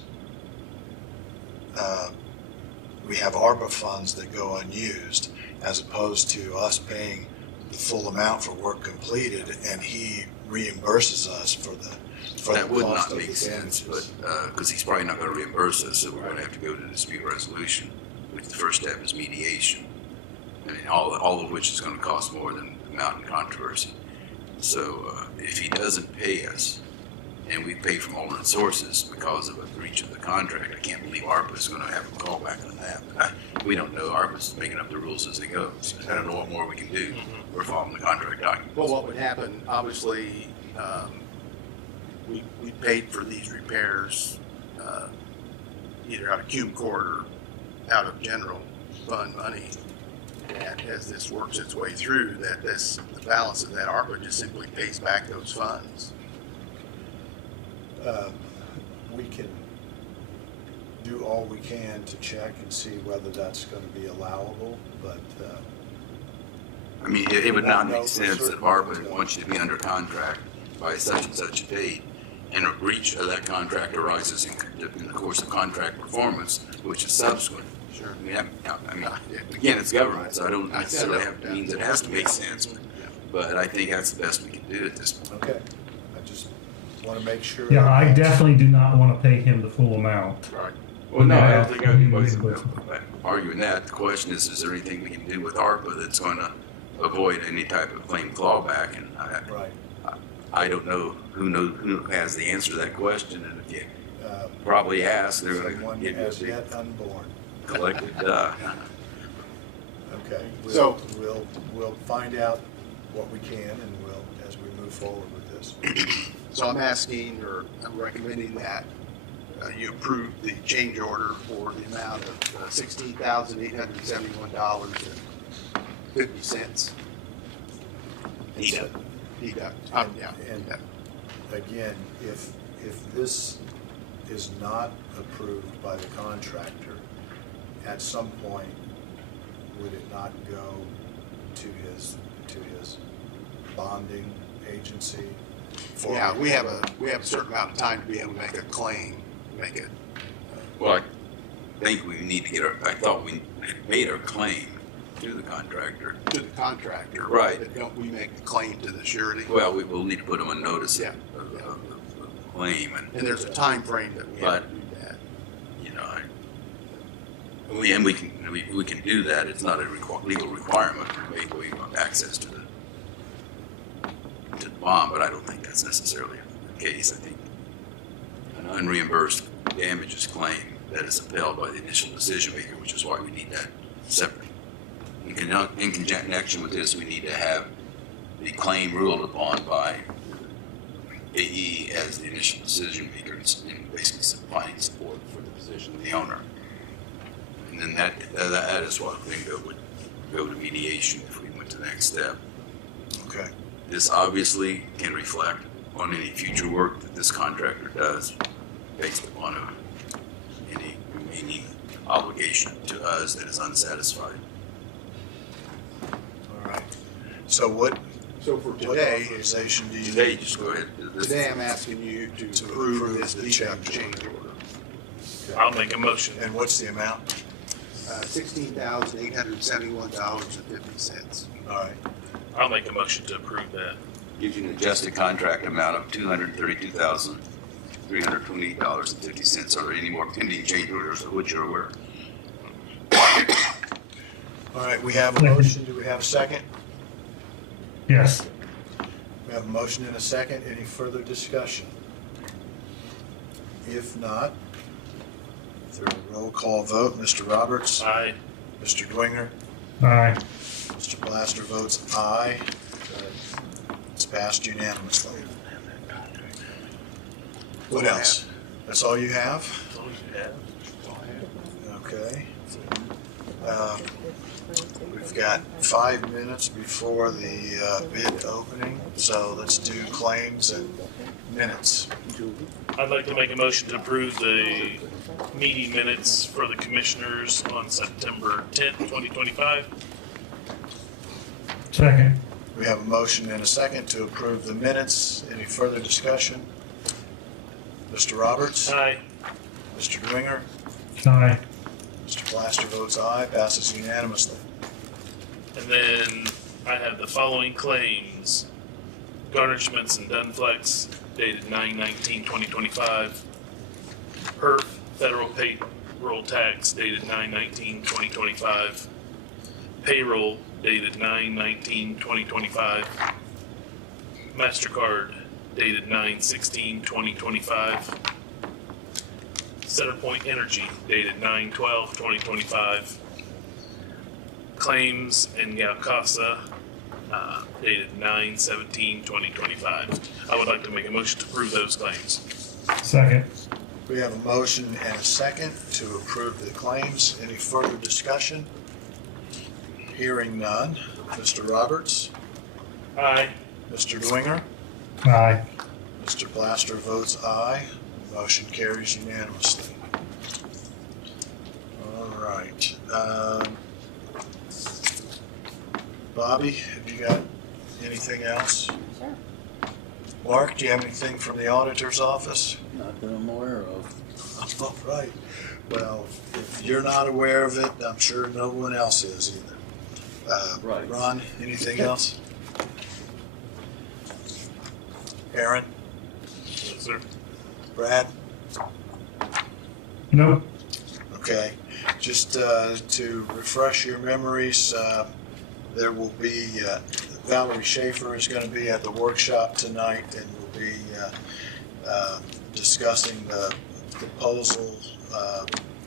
we have ARPA funds that go unused, as opposed to us paying the full amount for work completed, and he reimburses us for the that would cost not of make the sense, damages. but because he's probably not going to reimburse us, so we're going to have to go to dispute resolution, which the first step is mediation. I mean, all of which is going to cost more than the amount in controversy. So if he doesn't pay us, and we pay from alternate sources because of a breach of the contract. I can't believe ARPA is going to have a callback on that. But we don't know. ARPA's making up the rules as they go. So I don't know what more we can do. We're following the contract documents. Well, what would happen, obviously, we paid for these repairs either out of Cume Court or out of general fund money. And as this works its way through, the balance of that ARPA just simply pays back those funds. We can do all we can to check and see whether that's going to be allowable, but I mean, it would not No, make for sense that certain. ARPA wants you to be under contract by such and such a date, and a breach of that contract arises in the course of contract performance, which is subsequent. Sure. I mean, again, it's government, so I don't necessarily have to mean it has to make sense, but I think that's the best we can do at this point. okay. I just want to make sure. Yeah, I definitely do not want to pay him the full amount. Right. Well, no, I don't think anybody's Yeah. arguing that. The question is there anything we can do with ARPA that's going to avoid any type of claim clawback? And Right. I don't know who has the answer to that question, and if you Uh, probably ask, they're going Someone to give you a as big yet unborn. collective Okay. So- We'll find out what we can, and we'll, as we move forward with this. So I'm asking, or I'm recommending that you approve the change order for the amount of $16,871.50. Deduct. Deduct. Yeah. And again, if this is not approved by the contractor, at some point, would it not go to his bonding agency? Yeah, we have a certain amount of time to be able to make a claim, make it. Well, I think we need to I thought we made our claim to the contractor. To the contractor. Right. But don't we make the claim to the surety? Well, we will need to put them on notice Yeah. of the claim, And there's a time frame that we have to do that. you know, we can do that. It's not a legal requirement. We want access to the bond, but I don't think that's necessarily the case. I think an unreimbursed damages claim that is upheld by the initial decision maker, which is why we need that separate. In connection with this, we need to have the claim ruled upon by AE as the initial decision maker and basically supplying support for the position of the owner. And then that is what I think that would go to mediation if we went to the next step. Okay. This obviously can reflect on any future work that this contractor does based upon any remaining obligation to us that is unsatisfied. All right. So what For authorization do you Today, need? just go ahead. Today I'm asking you to approve this the deduct change change order. I'll make a motion. And what's the amount? $16,871.50. All right. I'll make a motion to approve that. Gives you an adjusted contract amount of $232,328.50. Are there any more pending change orders of which you're aware? All right, we have a motion. Do we have a second? Yes. We have a motion and a second. Any further discussion? If not, through a roll call vote, Mr. Roberts, Aye. Mr. Dwinger, Aye. Mr. Blaster votes aye. It's passed unanimously. What else? That's all you have? That's all you have. Okay. We've got 5 minutes before the bid opening, so let's do claims and minutes. I'd like to make a motion to approve the meeting minutes for the commissioners on September 10th, 2025. Second. We have a motion and a second to approve the minutes. Any further discussion? Mr. Roberts? Aye. Mr. Dwinger? Aye. Mr. Blaster votes aye, passes unanimously. And then I have the following claims. Garnishments and Dunflex dated 9/19/2025. HERF federal payroll tax dated 9/19/2025. Payroll dated 9/19/2025. MasterCard dated 9/16/2025. Centerpoint Energy, dated 9/12/2025. Claims and Yaukasa, dated 9/17/2025. I would like to make a motion to approve those claims. Second. We have a motion and a second to approve the claims. Any further discussion? Hearing none. Mr. Roberts? Aye. Mr. Dwinger? Aye. Mr. Blaster votes aye. Motion carries unanimously. All right. Bobby, have you got anything else? Sure. Mark, do you have anything from the auditor's office? Not that I'm aware of. All right. Well, if you're not aware of it, I'm sure no one else is either. Right. Ron, anything else? Aaron? Yes, sir. Brad? Nope. Okay. Just to refresh your memories, there will be Valerie Schaefer is going to be at the workshop tonight, and we'll be discussing the proposal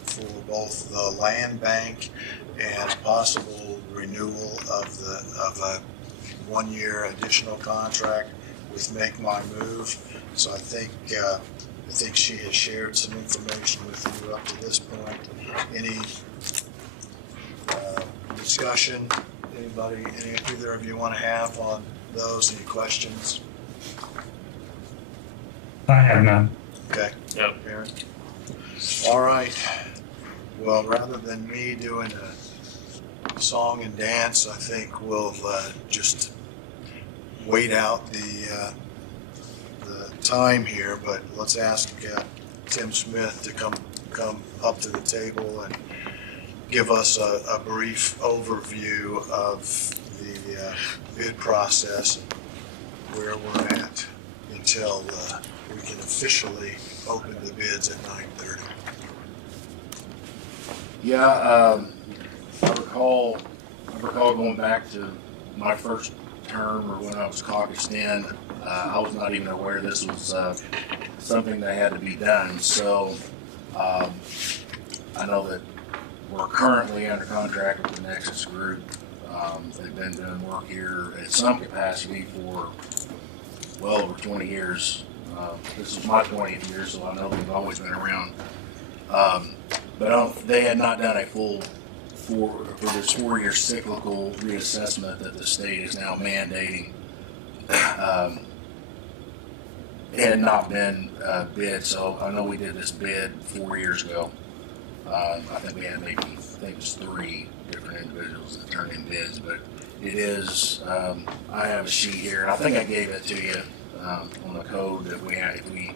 for both the land bank and possible renewal of a 1-year additional contract with Make My Move. So I think she has shared some information with you up to this point. Any discussion? Anybody, either of you want to have on those? Any questions? I have none. Okay. Yep. Aaron? All right. Well, rather than me doing a song and dance, I think we'll just wait out the time here. But let's ask Tim Smith to come up to the table and give us a brief overview of the bid process, where we're at until we can officially open the bids at 9:30. Yeah, I recall going back to my first term, or when I was caucused in. I was not even aware this was something that had to be done. So I know that we're currently under contract with the Nexus Group. They've been doing work here at some capacity for well over 20 years. This is my 20th year, so I know they've always been around. But they had not done a full for this 4-year cyclical reassessment that the state is now mandating. It had not been bid, so I know we did this bid 4 years ago. I think we had maybe, I think it was 3 different individuals that turned in bids, but it is, I have a sheet here, and I think I gave it to you on the code that we had. If we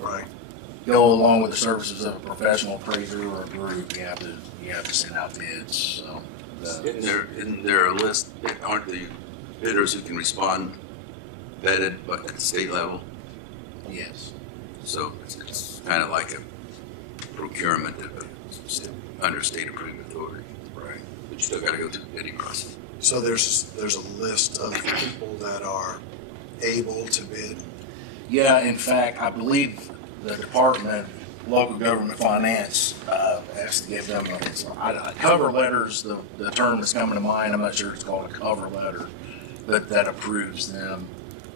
Right. go along with the services of a professional appraiser or a group, you have to send out bids. So Isn't there a list? Aren't the bidders who can respond vetted but at the state level? yes. So it's kind of like a procurement under state approved authority. Right. But you still got to go through the bidding process. So there's a list of people that are able to bid. Yeah, in fact, I believe the Department of Local Government Finance has to give them a cover letters. The term that's coming to mind, I'm not sure it's called a cover letter, but that approves them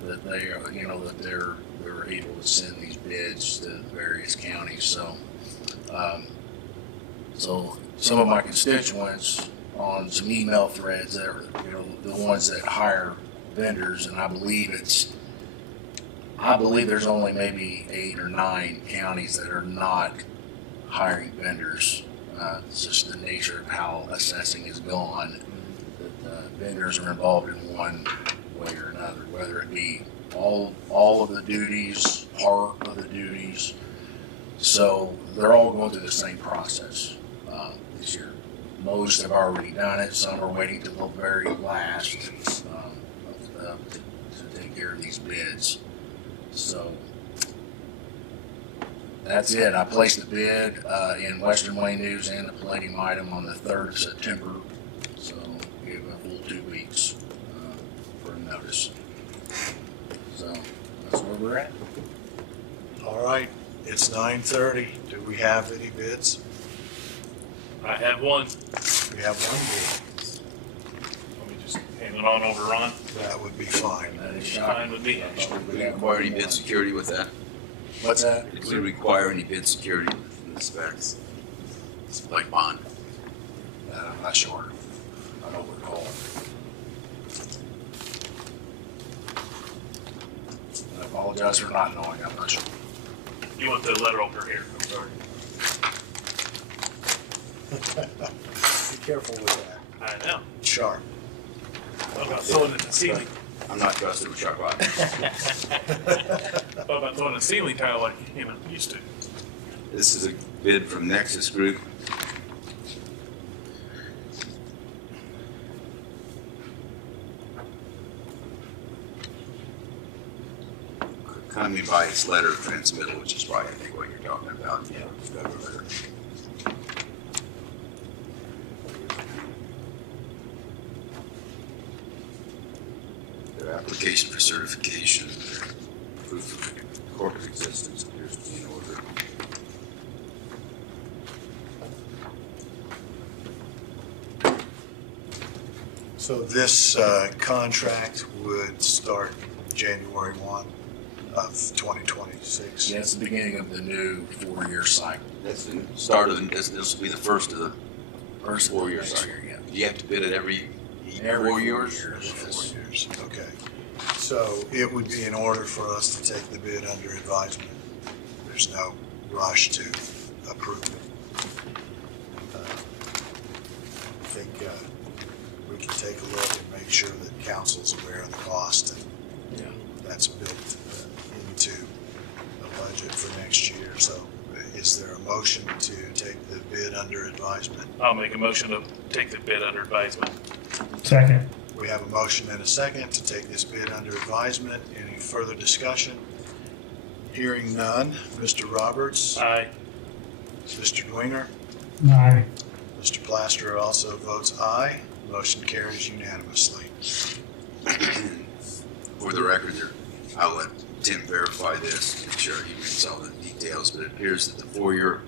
that they are, that they're able to send these bids to the various counties. So, so some of my constituents on some email threads that are, the ones that hire vendors, and I believe there's only maybe 8 or 9 counties that are not hiring vendors. It's just the nature of how assessing is gone. That vendors are involved in one way or another, whether it be all of the duties, part of the duties. So they're all going through the same process this year. Most have already done it. Some are waiting till the very last to take care of these bids. So that's it. I placed the bid in Western Wayne News and the Palladium item on the 3rd of September. So give a full 2 weeks for notice. So That's where we're at. All right, it's 9:30. Do we have any bids? I have one. We have one Let me just hand it on over, Ron. bid. That would be fine. That is Fine shocking. with me. Do we require any bid security with that? What's that? Do we require any bid security in the specs? It's like bond. I'm not sure. I don't recall. I apologize for not knowing. I'm not sure. You want the letter over here? I'm sorry. Be careful with that. I know. Sharp. What about throwing it in the ceiling? I'm not trusted with sharp rock. What about throwing a ceiling tile like used to? This is a bid from Nexus Group. Coming by its letter of transmittal, which is probably, I think, what you're talking about. Yeah. Federal letter. Their application for certification, their proof of corporate existence appears to be in order. So this contract would start January 1 of 2026. Yeah, it's the beginning of the new 4-year cycle. That's the start of the, this will be the first of the First 4-year next cycle. year, yeah. Do you have to bid it every Every 4 years? 4 years. Every 4 years, okay. So it would be in order for us to take the bid under advisement. There's no rush to approve it. I think we can take a look and make sure that council's aware of the cost, and that's built into the budget for next year. So is there a motion to take the bid under advisement? I'll make a motion to take the bid under advisement. Second. We have a motion and a second to take this bid under advisement. Any further discussion? Hearing none. Mr. Roberts? Aye. Mr. Dwinger? Aye. Mr. Plaster also votes aye. Motion carries unanimously. For the record, I'll let Tim verify this, make sure he reads all the details, but it appears that the 4-year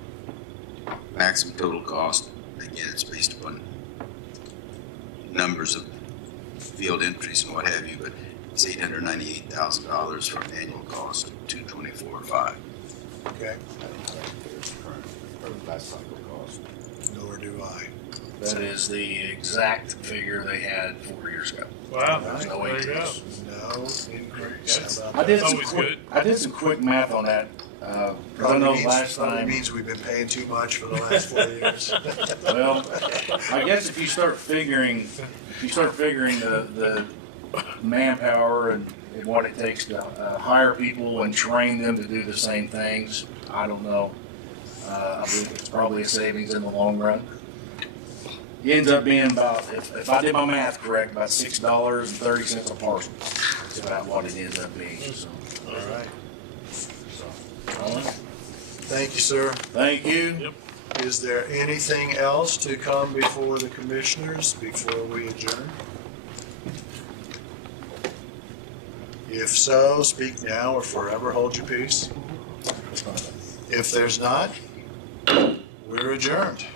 maximum total cost, again, it's based upon numbers of field entries and what have you, but it's $898,000 for an annual cost of $224,500. Okay? I don't know how that compares to current last cycle cost. Nor do I. That is the exact figure they had 4 years ago. Wow. There's no There you go. increase. No increase. How I about did that? some always quick. good. I did some quick math on that. 'Cause I Probably know means- last probably time. means we've been paying too much for the last 4 years. Well, I guess if you start figuring the manpower and what it takes to hire people and train them to do the same things, I don't know. I believe it's probably a savings in the long run. It ends up being about, if I did my math correct, about $6.30 a parcel. That's about what it ends up being. So, All right. Alan, Thank you, sir. thank you. Yep. Is there anything else to come before the commissioners before we adjourn? If so, speak now or forever hold your peace. If there's not, we're adjourned.